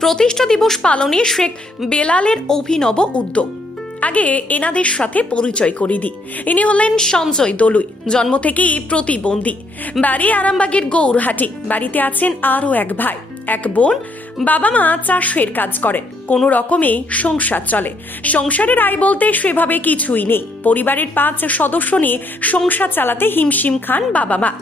প্রতিষ্ঠা দিবস পালনে শেখ বেলালের অভিনব উদ্যোগ। আগে এনাদের সাথে পরিচয় করি দিই। ইনি হলেন সঞ্জয় দলুই, জন্ম থেকেই প্রতিবন্ধী। বাড়ি আরামবাগের গৌরহাটি। বাড়িতে আছেন আরও এক ভাই। এক বোন। বাবা মা চাষের কাজ করেন। কোনো রকমে সংসার চলে। সংসারের আয় বলতে সেভাবে কিছুই নেই। পরিবারের পাঁচ সদস্য নিয়ে সংসার চালাতে হিমশিম খান বাবা মা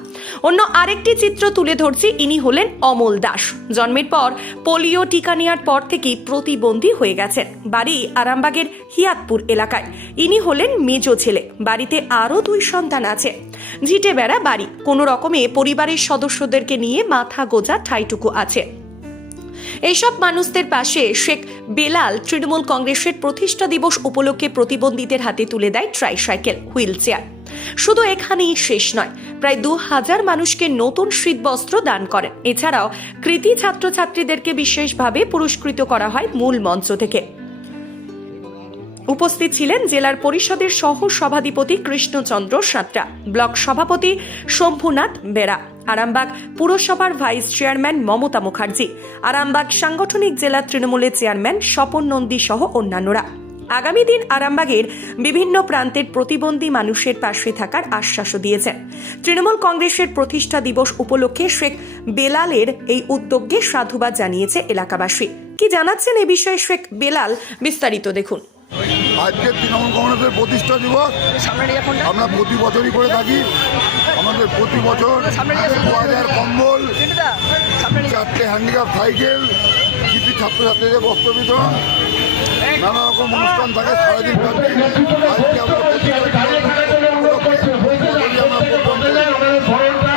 অন্য আরেকটি চিত্র তুলে ধরছি। ইনি হলেন অমল দাস। জন্মের পর পোলিও টিকা নেওয়ার পর থেকেই প্রতিবন্ধী হয়ে গেছেন। বাড়ি আরামবাগের হিয়াতপুর এলাকায়। ইনি হলেন মেজ ছেলে। বাড়িতে আরও দুই সন্তান আছে। ঝিটে বেড়া বাড়ি। কোনো রকমে পরিবারের সদস্যদেরকে নিয়ে মাথা গোজা ঠাইটুকু আছে। এইসব মানুষদের পাশে শেখ বেলাল তৃণমূল কংগ্রেসের প্রতিষ্ঠা দিবস উপলক্ষে প্রতিবন্ধীদের হাতে তুলে দেয় ট্রাইসাইকেল হুইল চেয়ার শুধু এখানেই শেষ নয়, প্রায় দু হাজার মানুষকে নতুন শীতবস্ত্র দান করেন। এছাড়াও কৃতি ছাত্রছাত্রীদেরকে বিশেষভাবে পুরস্কৃত করা হয় মূল মঞ্চ থেকে। উপস্থিত ছিলেন জেলার পরিষদের সহ সভাধিপতি কৃষ্ণচন্দ্র সাঁতরা, ব্লক সভাপতি শম্ভুনাথ বেরা, আরামবাগ পুরসভার ভাইস চেয়ারম্যান মমতা মুখার্জি, আরামবাগ সাংগঠনিক জেলা তৃণমূলের চেয়ারম্যান স্বপন নন্দী সহ অন্যান্যরা। আগামী দিন আরামবাগের বিভিন্ন প্রান্তের প্রতিবন্ধী মানুষের পাশে থাকার আশ্বাসও দিয়েছেন। তৃণমূল কংগ্রেসের প্রতিষ্ঠা দিবস উপলক্ষে শেখ বেলালের এই উদ্যোগকে সাধুবাদ জানিয়েছে এলাকাবাসী। কি জানাচ্ছেন এ বিষয়ে শেখ বেলাল? বিস্তারিত দেখুন। আজকে তৃণমূল কংগ্রেসের প্রতিষ্ঠা দিবস। আমরা প্রতি বছরই করে থাকি। আমাদের প্রতি বছর দু হাজার কম্বল, চারটে হ্যান্ডিক্যাপ সাইকেল ছাত্রছাত্রীদের বস্ত্র বিতরণ নানা রকম অনুষ্ঠান থাকে সারাদিন।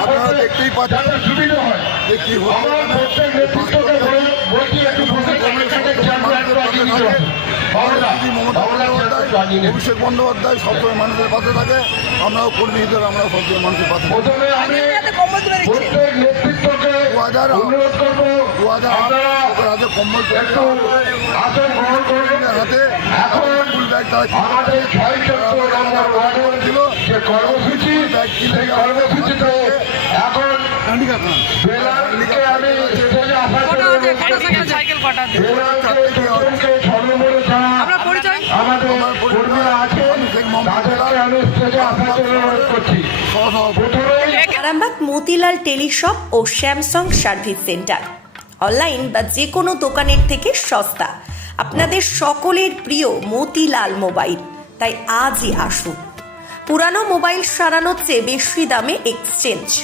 আপনারা দেখতেই পাচ্ছেন যে কি হচ্ছে এখানে। অভিষেক বন্দ্যোপাধ্যায় সবসময় মানুষের পাশে থাকে। আমরাও কর্মী হিসেবে আমরাও সবসময় মানুষের পাশে। দু হাজার দু হাজার হাতে কম্বল। হাতে ফুল ব্যাগ তারা ছিল ব্যাগ কিনে হ্যান্ডিক্যাপ সাইকেল কটা পরিচয়? আমার আরামবাগ মতিলাল টেলিশপ ও স্যামসাং সার্ভিস সেন্টার। অনলাইন বা যে কোনো দোকানের থেকে সস্তা। আপনাদের সকলের প্রিয় মতিলাল মোবাইল। তাই আজই আসুন। পুরানো মোবাইল সারানোর চেয়ে বেশি দামে এক্সচেঞ্জ।